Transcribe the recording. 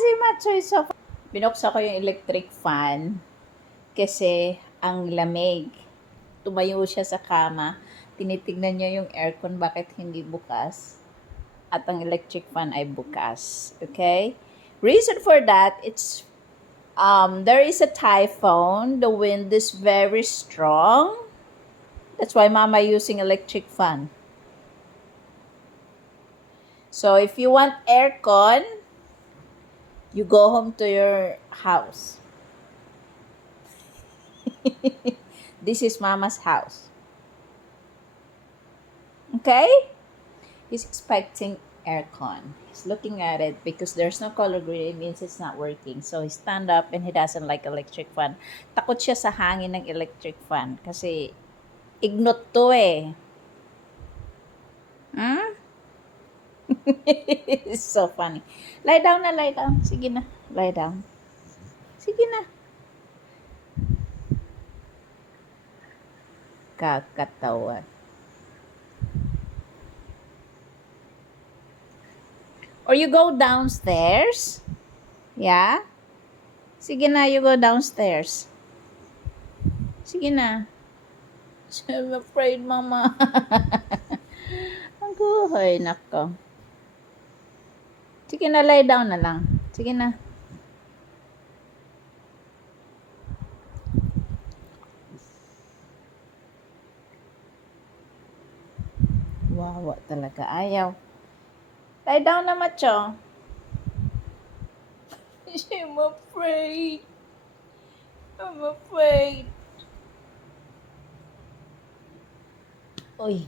Si Macho is so binuksan ko yung electric fan kasi ang lamig. Tumayo siya sa kama. Tinitignan niya yung aircon bakit hindi bukas. At ang electric fan ay bukas. Okay? Reason for that, there is a typhoon. The wind is very strong. That's why Mama using electric fan. So if you want aircon, you go home to your house. This is Mama's house. Okay? He's expecting aircon. He's looking at it because there's no color green. It means it's not working. So he stand up and he doesn't like electric fan. Takot siya sa hangin ng electric fan kasi ignot to eh. Hmm? It's so funny. Lie down na, lie down. Sige na, lie down. Sige na. Kakatawa. Or you go downstairs. Yeah? Sige na, you go downstairs. Sige na. I'm afraid, Mama. Agoy, nako. Sige na, lie down na lang. Sige na. Wawa talaga. Ayaw. Lie down na, Macho. I'm afraid. I'm afraid. Uy.